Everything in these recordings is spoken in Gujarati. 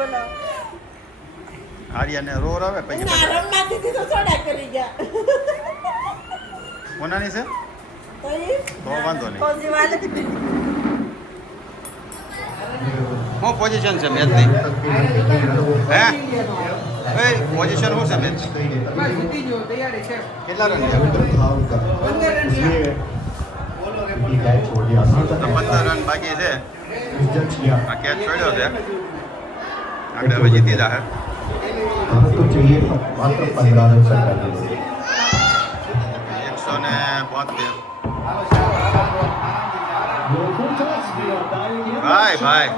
ડોળા આર્યાને રોર આવે પછી ના રમવા તો સોડા કરી ગયા. કોનાની છે? તો વાંધો નહીં. હું પોઝિશન છે મેચની હે? એ પોઝિશન શું છે મેચ કેટલા રન પંદર રન બાકી છે. આ કેચ છોડ્યો છે. આગળ હવે જીતી જાહે हमको चाहिए मात्र पंद्रह रन से करने એકસો ને બોતેર ભાઈ ભાઈ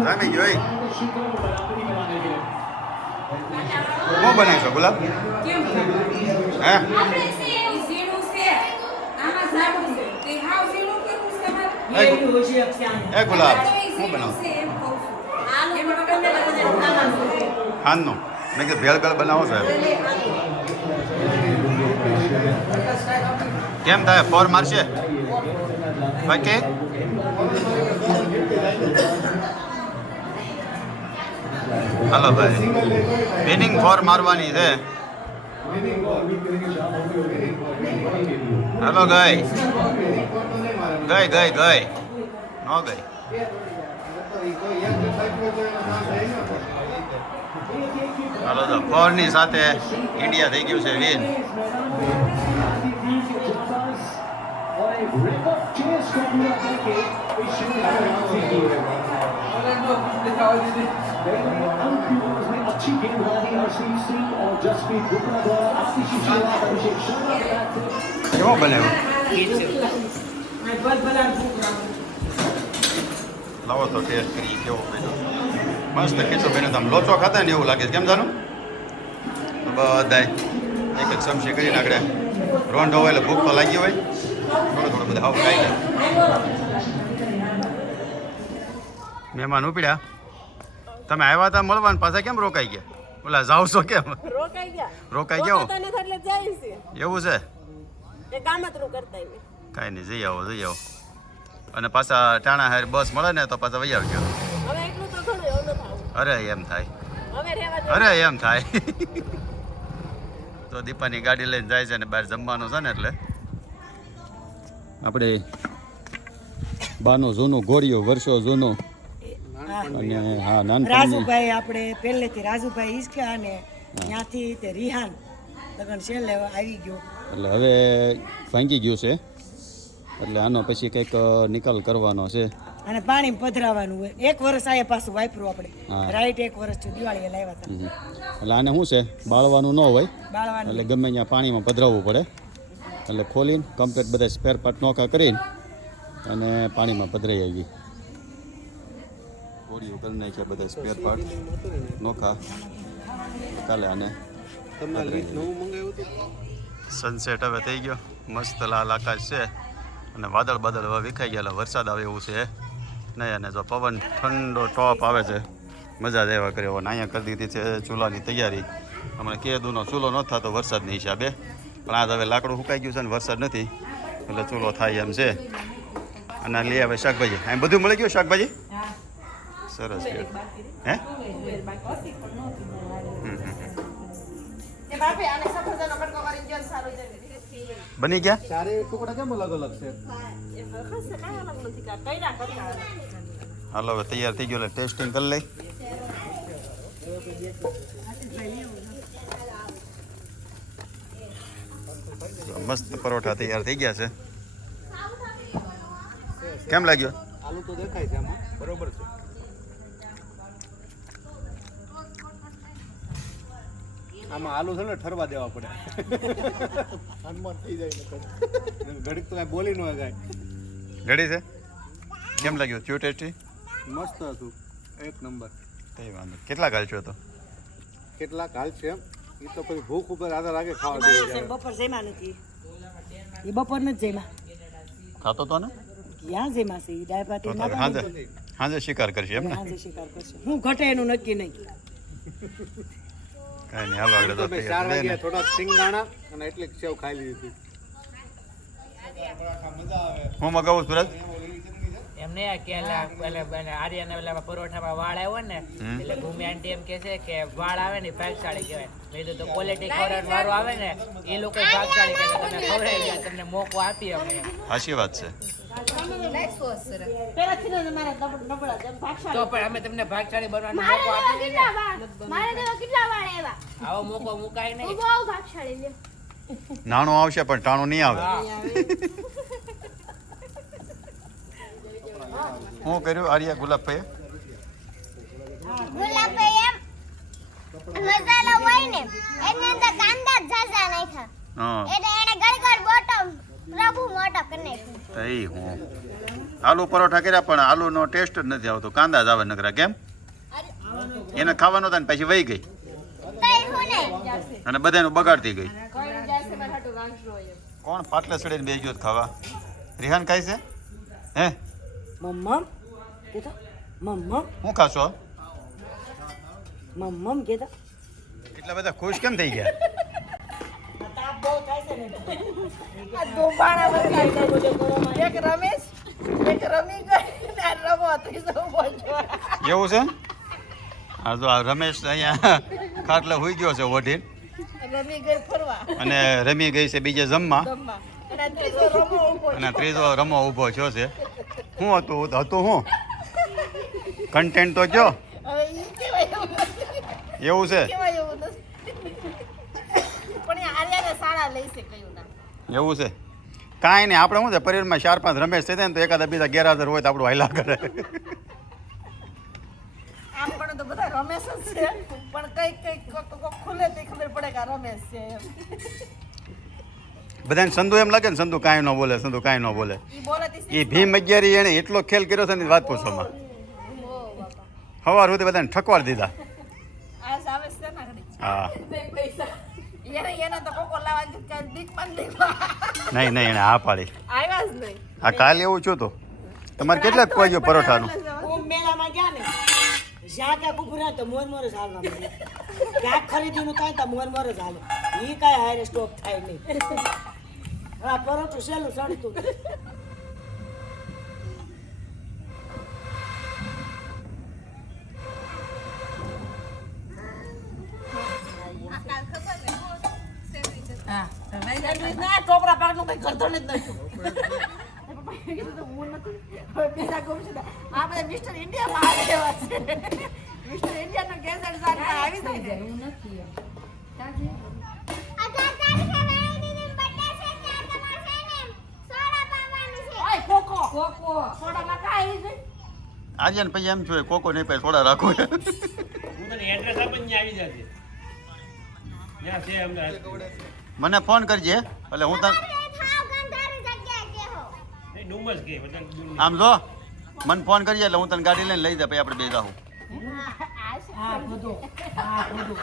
જામી જોઈ શું બનાવીશો ગુલાબ હે આપણે છે ઈ ઝીણું છે આમાં ઝાડું છે તે હાવ ઝીણું કેવું છે મારે એ ગુલાબ ઈ શું ઝીણું બનાવો ખાનનું મેં કીધું ભેળ ભેળ બનાવો સાહેબ. કેમ થાય? ફોર મારશે? બાકી હલો ભાઈ. વિનિંગ ફોર મારવાની છે. હલો ગઈ. ગઈ ગઈ ગઈ. નો ગઈ. હાલો તો ફોરની સાથે ઇન્ડિયા થઈ ગયું છે વિન अच्छी गेंदबाजी हरसीत सिंह और जसप्रीत बुमराह द्वारा अच्छी शुरुआत अभिषेक शर्मा के बैट से કેવો બનાવ્યો લાવો તો ટેસ્ટ કરી કેવો બન્યો મસ્ત ખીચો બન્યો આમ લોચો ખાતા ને એવું લાગે કેમ તો બધાય એક એક ચમચી કરીને આગળ. રોંઢો હોય એટલે ભૂખ તો લાગી હોય. થોડું થોડું બધા આવું ખાઈ જાય મહેમાન ઉપડ્યા. તમે આવ્યા હતા મળવા ને પાછા કેમ રોકાઈ ગયા? ઓલા જાવ છો કેમ? રોકાઈ ગયા. રોકાઈ ગયો એવું છે? કાંઈ નહીં જઈ આવો જઈ આવો. અને પાછા ટાણા હાર બસ મળે ને તો પાછા વહી આવજો. હવે એટલું તો ઘણું એવું ન થાવું અરે એમ થાય. હવે રહેવા દો. અરે એમ થાય. તો દીપાની ગાડી લઈને જાય છે ને બહાર જમવાનું છે ને એટલે. આપણે બાનું જૂનું ગોળિયું વર્ષો જૂનું. અને હા રાજુભાઈ આપણે પહેલેથી રાજુભાઈ ઈચ્છા અને ત્યાંથી તે રિહાન લગન છેલ્લે આવી ગયો. એટલે હવે ભાંગી ગયું છે. એટલે આનો પછી કંઈક નિકાલ કરવાનો છે. અને પાણી પધરાવાનું હોય. એક વર્ષ આ પાછું વાપરું આપણે. રાઈટ એક વર્ષ છું દિવાળીએ લાવ્યા હતા. એટલે આને શું છે? બાળવાનું ન હોય. એટલે ગમે ત્યાં પાણીમાં પધરાવવું પડે. એટલે ખોલીને કમ્પ્લેટ બધા સ્પેર પાર્ટ નોખા કરીને અને પાણીમાં પધરાઈ આવી કોળીઓ કરી નાખ્યા બધા સ્પેર પાર્ટ નોખા. કાલે આને સનસેટ હવે થઈ ગયો. મસ્ત લાલ આકાશ છે. અને વાદળ બાદળ હવે વિખાઈ ગયા વરસાદ આવે એવું છે. નહીં અને જો પવન ઠંડો ટોપ આવે છે. મજા જ એવા કર્યો. અને અહીંયા કરી દીધી છે ચૂલાની તૈયારી. હમણાં કેદુનો ચૂલો ન થતો વરસાદની હિસાબે. પણ આજ હવે લાકડું સુકાઈ ગયું છે ને વરસાદ નથી. એટલે ચૂલો થાય એમ છે. અને લઈ આવે શાકભાજી. અહીં બધું મળી ગયું શાકભાજી? સરસ હે? હમ, હમ, હમ. એ બાપે આને સફરજનનો કટકો કરીને જો સારું છે બની ગયા ચારે ટુકડા કેમ અલગ અલગ છે એ ખસે કાંઈ અલગ નથી કા કઈરા કરતા હાલો હવે તૈયાર થઈ ગયો એટલે ટેસ્ટિંગ કરી લઈ તો મસ્ત પરોઠા તૈયાર થઈ ગયા છે કેમ લાગ્યો આલુ તો દેખાય છે આમાં બરોબર છે આમાં આલુ છે ને ઠરવા દેવા પડે. હનુમાન થઈ જાય ઘડીક. તો કાંઈ બોલી ન હોય ઘડી છે? કેમ લાગ્યું? થયું ટેસ્ટી? મસ્ત હતું. એક નંબર. કઈ વાંધો નહીં. કેટલા ગાલ છો તો? કેટલા ગાલ છે એમ. એ તો પછી ભૂખ ઉપર આધાર રાખે ખાવા દે બપોર જમ્યા નથી. એ બપોર નથી જમ્યા ખાતો તો ને? ક્યાં જેમાં છે? તો ના હાજે હાજે શિકાર કરશે એમ ને? હાંજે શિકાર કરશે. હું ઘટે એનું નક્કી નહીં. કાંઈ નહીં હાલો આગળ તો ચાર તૈયાર થોડા ને. સિંગદાણા અને એટલીક સેવ ખાઈ લીધી હું મગાવું સુરત એમને કે એલા પેલા પેલા આર્યના પેલા પરોઠામાં વાળ આવ્યો ને એટલે ભૂમિ આંટી એમ કે છે કે વાળ આવે ને ભાગશાળી કહેવાય. મેં તો ક્વોલિટી ખવડાવવાનું વાળો આવે ને એ લોકો ભાગશાળી કહેવાય તમે ખવડાવી ગયા તમને મોકો આપી અમને સાચી વાત છે. પહેલાથી જ અમારા નબ- નબળા જેમ ભાગશાળી. તો પણ અમે તમને ભાગશાળી બનવાનો મોકો દેવા આપી દીધો કેટલા વાળ મારે દેવા કેટલા વાળ આવ્યા? આવો મોકો મુકાય નહીં. બહુ ભાગશાળી લ્યો. નાણું આવશે પણ ટાણું નહીં આવે. હા. હું કર્યું? આર્યા ગુલાબભાઈ ગુલાબભાઈ એમ મસાલો હોય ને એની અંદર કાંદા જાજા નાખ્યા. હા. એટલે એને ગળગળ બોટમ પ્રભુ મોટો ઈ હું. આલુ પરોઠા કર્યા પણ આલુનો ટેસ્ટ જ નથી આવતો. કાંદા જ આવે નકરા કેમ? એને ખાવાનો હતા ને પછી વહી ગઈ. તઈ હું નહીં અને બધાનું બગાડતી ગઈ. કોણ? પાટલે સડીને બે ગયો ખાવા. રિહાન ખાય છે? હે? મમ્મમ કીધું મમ્મમ. હું ખાશો? મમ્મમ કીધું એટલા બધા ખુશ કેમ થઈ ગયા? બહુ થાય છે ને આ ધોબાણા બધા એક રમેશ એક રમી ગઈ ને રમો ત્રીજો એવું છે? હા તો આ રમેશ અહીંયા ખાટલે હોઈ ગયો છે વઢીન રમી ગઈ ફરવા. અને રમી ગઈ છે બીજે જમવા. અને ત્રીજો રમો ઊભો થયો. છે. શું હતું હતું શું કન્ટેન્ટ તો નથી. એવું છે કેવાય એવું નથી પણ એ આર્યાને સાડા લઈશે કયું ના એવું છે? કાંઈ નહીં આપણે શું છે પરિવારમાં ચાર પાંચ રમેશ થઈ જાય ને તો એકાદા બીજા ગેરહાજર હોય તો આપણું હાયલા કરે. બધાને સંધુ એમ લાગે ને સંધુ કાંઈ ન બોલે સંધુ કાંઈ ન બોલે. એ ભીમ અગિયારી એને એટલો ખેલ કર્યો છે ને વાત પૂછવામાં સવાર સુધી બધાને ઠકવાર દીધા. હા. નહીં નહીં એને હા પાડી. આ કાલે એવું છું તો? તમારે કેટલાક કોઈ પરોઠાનું? મેળામાં ગયા ને જ્યાં ત્યાં કુકુરા તો મોર મોર જ હાલવા મળે ક્યાંક ખરીદીનું થાય તો મોર મોર જ હાલે. ઈ કાંઈ હારે સ્ટોપ થાય નહીં. હા પરોઠું સહેલું સડતું. સેન્ડવિચ ના ટોપરા પાકનું કઈ કરતો જ નથી હું નથી હવે બીજા ગુમ છે આ બધા મિસ્ટર ઇન્ડિયામાં આવે એવા છે મિસ્ટર ઇન્ડિયાનો ગેસેટ સાથે આવી જાય? ને એવું નથી ને આજે ને પછી એમ જોઈએ કોકો નહીં પછી થોડા રાખો. હું તને એડ્રેસ આપણને આવી જશે ત્યાં છે અમદાવાદ. મને ફોન કરજે. એટલે હું તને. આમ જો મને ફોન કરજે એટલે હું તને ગાડી લઈને લઈ જાય પછી આપણે બે જાઉં. હા બધું હા બધું.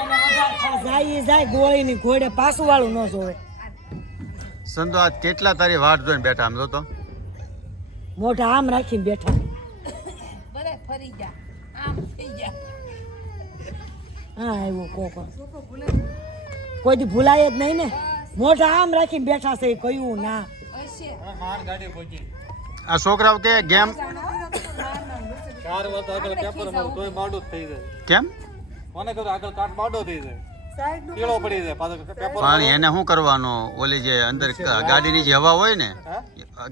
એને વધારે ખાસ જાય ઈ જાય ગોળીની ઘોડે પાછું વાળું ન જોવે. સંતો આજ કેટલા તારી વાટ જોઈને બેઠા આમ જો તો? મોઢા આમ રાખીને બેઠા. બધા ફરી જા આમ થઈ જા હા આવ્યો કોકો. કોઈ દી ભૂલાય જ નહીં ને. મોઢા આમ રાખીને બેઠા છે કયું ના. આ છોકરાઓ કે ગેમ? ચાર વર્ષ આગળ પેપર અમારું તોય માડું જ થઈ જાય કેમ? મને ખબર આગળ કાટ માડો થઈ જાય પીળો પડી જાય પાછો પેપર પણ એને શું કરવાનું? ઓલી જે અંદર ગાડીની જે હવા હોય ને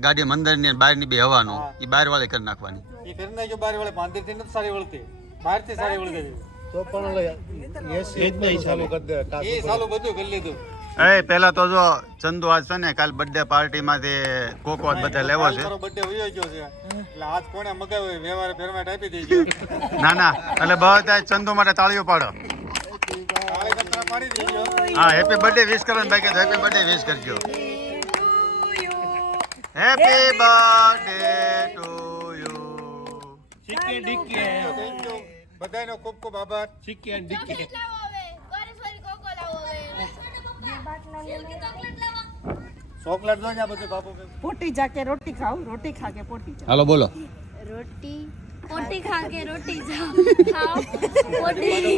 ગાડી અંદરની બહારની બે હવાનું એ બહાર વાળે કરી નાખવાની. એ કરી નાખ્યો બાર વાળે પાંદરથી નથી સારી વળતી. બહારથી સારી વળતી. તો પણ એ ચાલુ. કરી દે એ ચાલુ બધું કરી લીધું. એ પેલા તો જો ચંદુ આજ છે ને કાલ બર્થડે પાર્ટી માંથી કોકો બધા લેવો છે. બર્થડે વયો ગયો છે. એટલે આજ કોણે મગાવ્યો વ્યવહાર ફેરમેટ આપી દેજો ના ના એટલે બધા ચંદુ માટે તાળીઓ પાડો. હા હેપી બર્થડે વિશ કરો ને ભાઈ કે હેપી બર્થડે વિશ કરજો. હેપી બર્થડે ટુ યુ બધાનો ખૂબ ખૂબ આભાર. સિક્કે ડિક્કે ચોકલેટ દો ને આ બધું બાપુ પોટી જાકે રોટી ખાઓ રોટી ખા કે પોટી જાઓ હાલો બોલો. રોટી પોટી ખા કે રોટી જાઓ ખાઓ. પોટી.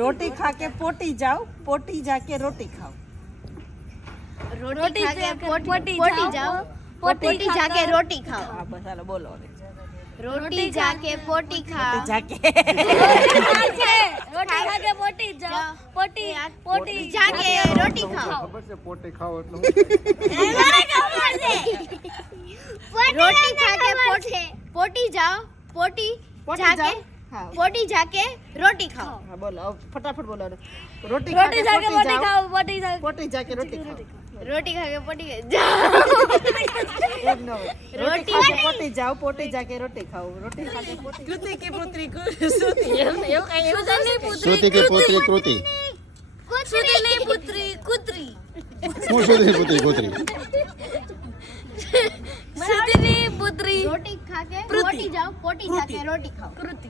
રોટી ખા કે પોટી જાઓ પોટી જાકે રોટી ખાઓ રોટી ખા કે પોટી જાઓ પોટી જાકે રોટી ખાઓ હા બસ હાલો બોલો હવે. રોટી જાકે પોટી ખાઓ. જાકે રોટી જાકે પોટી જા પોટી પોટી જાકે રોટી ખાઓ. ખબર છે પોટી ખાઓ એટલે રોટી જાકે પોટી પોટી જાઓ. પોટી પોટી જાકે પોટી જાકે રોટી ખાઓ. હા બોલો ફટાફટ બોલો રોટી રોટી જાકે પોટી ખાઓ પોટી જાકે પોટી જાકે રોટી ખાઓ. રોટી ખાકે પોટી જાઓ. રોટી ખાકે પોટી જાઓ પોટી જાકે રોટી ખાઓ રોટી ખાકે પોટી કૃતિ કે પુત્રી કૃતિ એમ એવું કઈ એવું નહીં પુત્રી કૃતિ કે પુત્રી કૃતિ. કુતરી નહીં પુત્રી કુતરી. શું શ્રુતિ પુત્રી કૃત્રી? શ્રુતિની પુત્રી રોટી ખાકે પોટી જાઓ પોટી જાકે રોટી ખાઓ કૃતિ.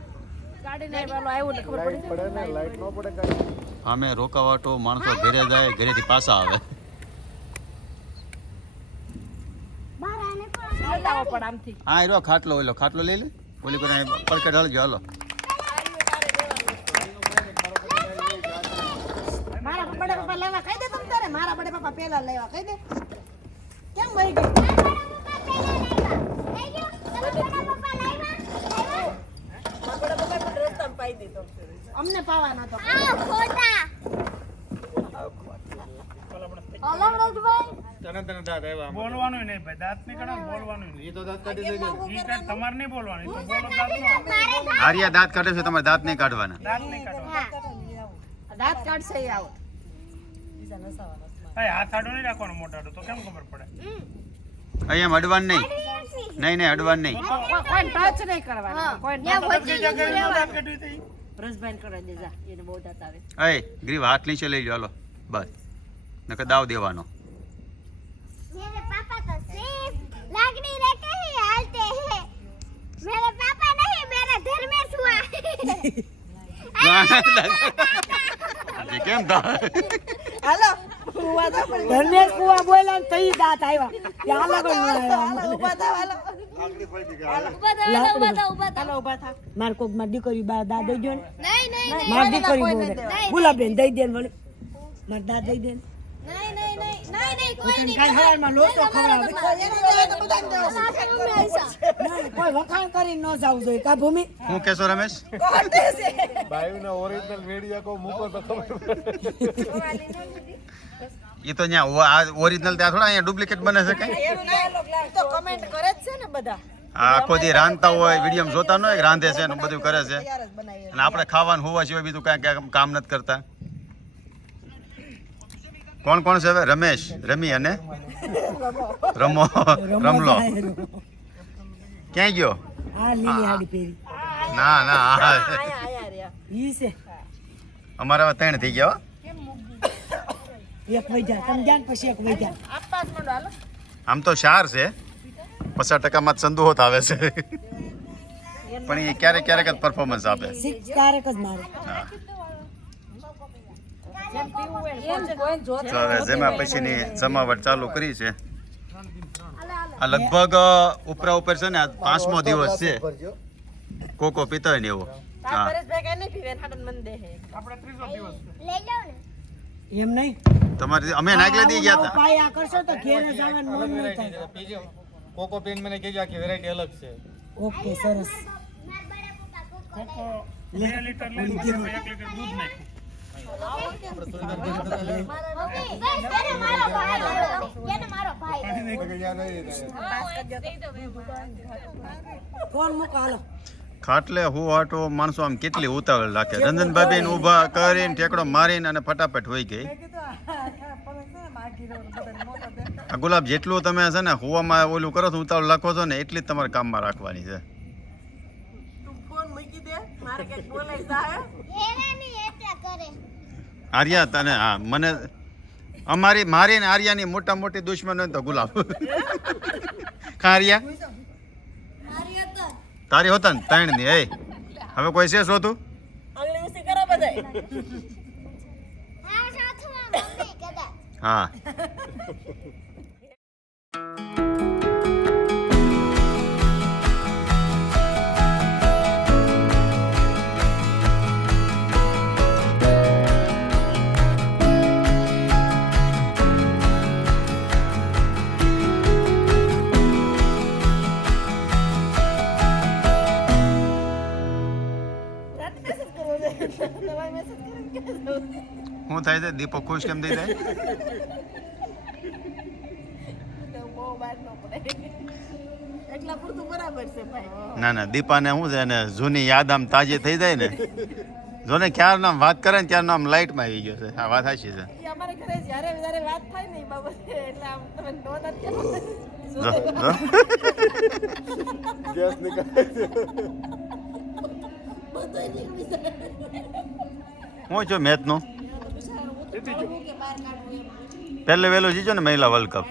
ગાડીને વાળો આવ્યો એટલે ખબર પડી પડે ને લાઈટ ન પડે કાંઈ. અમે રોકાવાટો માણસો ઘરે જાય ઘરેથી પાછા આવે બહાર આને પણ બતાવો પણ આમથી. હા એરો ખાટલો ઓલો ખાટલો લઈ લે. ઓલી করে પડકે ઢાલજો હાલો. મારા બડે પપ્પા લેવા કહી દે તમ તારે મારા બડે પપ્પા પેલા લેવા કહી દે કેમ વહી ગઈ બડે પપ્પા પણ રસ્તામાં પાઈ દીધો અમને પાવા નતો આ ખોટા હલો રજભાઈ તને તને દાંત આવ્યા બોલવાનું નહીં ભાઈ દાંત નહીં બોલવાનું નહીં. એ તો દાંત કાઢી ઈ કાંઈ તમારે નહીં બોલવાનું તો બોલો દાંત હારિયા દાંત કાઢે છે તમારે દાંત નહીં કાઢવાના. દાંત નહીં કાઢવાના. દાંત કાઢશે એ આવો. ભાઈ હાથ આડો નહીં રાખવાનો મોટાડો તો કેમ ખબર પડે? અહીંયા અડવાન નહીં. નહીં નહીં અડવાન નહીં. કોઈ ટચ નહીં કરવાનો. કોઈ બીજા રસભાઈ કરી દેજા એને બહુ દાંત આવે. એ ગ્રીવ હાથ નીચે લઈ લો હાલો. બસ. નકર દાવ દેવાનો. मेरे पापा तो सिर्फ लगनी रे कहीं हालते हैं मेरे पापा नहीं मेरा धर्मेश हुआ એ કેમ દા હાલો ઉભા થાવ પણ ધર્મેશ કુવા બોલ્યા ને તઈ દાંત આવ્યા ત્યાં આગળ ન આવ્યા હાલો ઉભા થાવ હાલો હાલો ઉભા થાવ માર કોક માં દીકરી બા દા દઈ દો ને नहीं नहीं માર દીકરી કોઈને બોલે દેવા. ગુલાબેન દઈ દે ને વળી માર દા દઈ દે ને નહીં રમેશ? કોટે છે એ તો અહીંયા ઓરિજિનલ ત્યાં થોડા અહીંયા ડુપ્લિકેટ બને છે કઈ? તો કમેન્ટ આખો દી રાંધતા હોય વીડિયો જોતા ન હોય રાંધે છે ને બધું કરે છે. અને આપણે ખાવાનું હોવા સિવાય બીજું કાંઈ કામ નથી કરતા. કોણ કોણ છે હવે? રમેશ રમી અને? રમો રમલો. ક્યાંય ગયો? ના ના આ આયા આયા રહ્યા. ઈ છે. અમારા ત્રણ થઈ ગયા આમ તો ચાર છે. પચાસ ટકામાં જ સંદુહોત આવે છે. પણ એ ક્યારેક ક્યારેક જ પરફોર્મન્સ આપે. ક્યારેક જ મારે. જેમાં પછીની જમાવટ ચાલુ કરી છે. આ લગભગ ઉપરા ઉપર છે ને આ પાંચમો દિવસ છે. કોકો પીતો ને એવો. એમ નહીં? તમારે અમે નાગલા દી ગયા કોકો પીન મને કહેજો કે વેરાયટી અલગ છે. ઓકે સરસ. ખાટલે હું હાટો માણસો આમ કેટલી ઉતાવળ રાખે. રંજનભાઈ ને ઊભા કરીને ઠેકડો મારીને અને ફટાફટ હોય ગઈ. આ ગુલાબ જેટલું તમે છે ને હોવામાં ઓલું કરો છો ઉતાવળ લખો છો ને એટલી જ તમારે કામમાં રાખવાની છે. મારે બોલાઈ કરે. આર્યા તને હા મને અમારી મારી ને આર્યાની મોટા મોટી દુશ્મન હોય તો ગુલાબ ખા આર્યા? તારી હોતા ને ત્રણની એ હવે કોઈ છે બધાય હા. શું થાય છે? દીપક ખુશ કેમ થઈ જાય? ન ના ના દીપાને શું છે ને જૂની યાદ આમ તાજી થઈ જાય ને જોને ક્યાર નામ વાત કરે ને ત્યારનો આમ લાઇટમાં આવી ગયો છે. આ વાત સાચી છે. અમારે ઘરે જ્યારે જ્યારે વાત થાય ને બાબતે એટલે આમ તમે નો નથી જો જો. ગેસ નીકળે છે. બધું નીકળી જાય. હું છું મેચનું કે બહાર કાઢવું એમ પહેલે વહેલું જીજો ને મહિલા વર્લ્ડ કપ.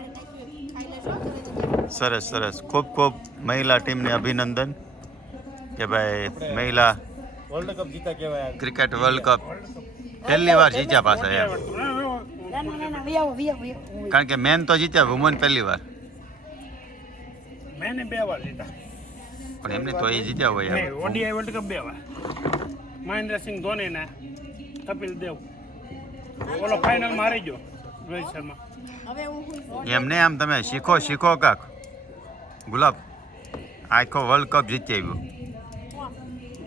સરસ સરસ. ખૂબ ખૂબ મહિલા ટીમને અભિનંદન કે ભાઈ મહિલા વર્લ્ડ કપ જીતા કહેવાય ક્રિકેટ વર્લ્ડ કપ પહેલી વાર જીત્યા પાછા એમ. કારણ કે મેન તો જીત્યા વુમન પહેલી વાર. મેને બે વાર જીતા પણ એમને તો એ જીત્યા હોય. ઓડીઆઈ વર્લ્ડ કપ બે વાર. મહેન્દ્રસિંહ ધોની ને કપિલ દેવ. ઓલો ફાઇનલ મારી ગયો રોહિત શર્મા. હવે હું હું એમને આમ તમે શીખો શીખો કાક. ગુલાબ આખો વર્લ્ડ કપ જીતી આવ્યું.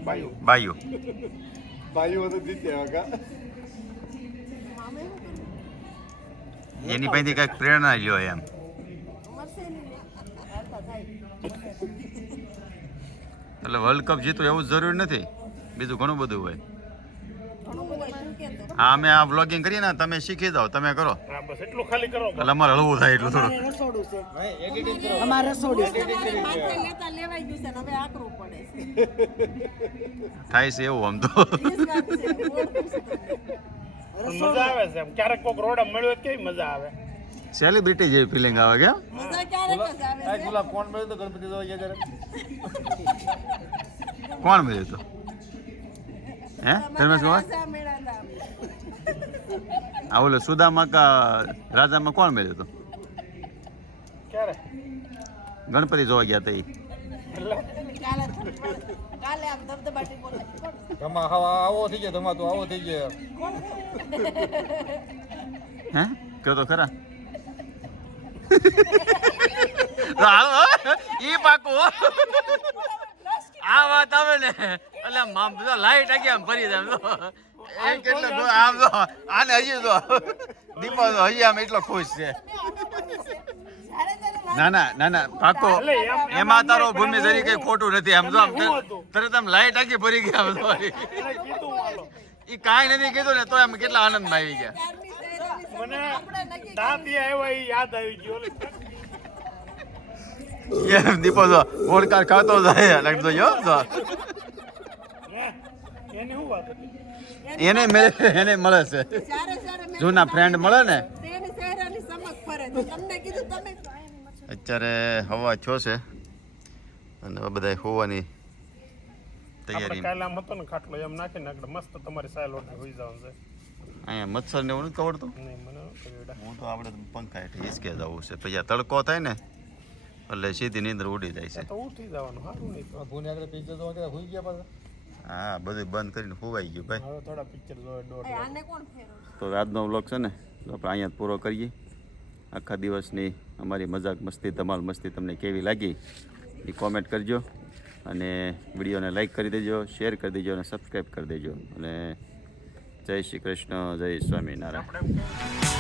બાયો. બાયો. ભાઈઓ તો જીત્યા કા? એની પાસેથી કંઈક પ્રેરણા લ્યો એમ. એટલે વર્લ્ડ કપ જીતવું એવું જ જરૂરી નથી. બીજું ઘણું બધું હોય. કેમ તો આ અમે આ બ્લોગિંગ કરીએ ને તમે શીખી જાઓ તમે કરો. બસ એટલું ખાલી કરો. એટલે અમારે હળવું થાય એટલું થોડું. અમારે રસોડું છે. રસોડું થાય છે એવું આમ તો. મજા આવે છે ક્યારેક કોઈક રોડ મળ્યો કેવી મજા આવે? સેલિબ્રિટી જેવી ફિલિંગ આવે કે મજા ક્યારેક આવે ગુલાબ કોણ મળ્યું તો ગણપતિ કોણ મળ્યું તો? હે? ધર્મેશ રાજા આ ઓલો સુદામા કા રાજામાં કોણ મળ્યું હતો ગણપતિ જોવા ગયા હતા હવા આવો થઈ ગયો ધમા તો આવો થઈ ગયો. હે? કયો તો ખરા? હાલો ઈ પાકું હો. આ વાત આવે ને એટલે આમ આમ જો લાઈટ આખી આમ ફરી જાય એમ. કેટલો આમ તો આને હજી તો દીપો તો હજી આમ એટલો ખુશ છે. ના ના ના ના પાકો એમાં તારો ભૂમિ જરી કઈ ખોટું નથી આમ જો આમ તરત આમ લાઈટ આખી ભરી ગઈ આમ તો. ઈ કાંઈ નથી કીધું ને તો એમ કેટલા આનંદમાં આવી ગયા. મને આપણે આવ્યો એ યાદ આવી ગયો. ઓલી એમ દીપો જો ઓળકાર ખાતો જાય લાગતો જો જો. હે? એની શું વાત એને મળે એને મળે છે. જૂના ફ્રેન્ડ મળે ને? તેની ચહેરાની સમજ ફરે તો તમને કીધું તમે અત્યારે હવા છો છે. અને બધા હોવાની તૈયારી. કાલે આમ હતો ને ખાટલો એમ નાખીને આગળ મસ્ત તમારી સાયલ ઓઢી હોઈ જવાનું છે. અહીંયા મચ્છર ને એવું નથી કવડતું નહીં મને નહોતું એવડા. હું તો આપણે પંખા હેઠળ હિસકે જવું છે. પછી તડકો થાય ને એટલે સીધી નીંદર ઉડી જાય છે. તો ઉઠી જવાનું સારું નહીં ભૂને આગળ પિક્ચર જોવા ગયા હોઈ ગયા પાછા? હા બધું બંધ કરીને હોવાઈ ગયું ભાઈ. હવે થોડા પિક્ચર જોવે દોઢ આને કોણ ફેરવ તો આજનો વ્લોગ છે ને આપણે અહીંયા પૂરો કરીએ. આખા દિવસની અમારી મજાક મસ્તી ધમાલ મસ્તી તમને કેવી લાગી એ કોમેન્ટ કરજો. અને વિડીયોને લાઈક કરી દેજો શેર કરી દેજો અને સબસ્ક્રાઈબ કરી દેજો. અને જય શ્રી કૃષ્ણ જય સ્વામિનારાયણ.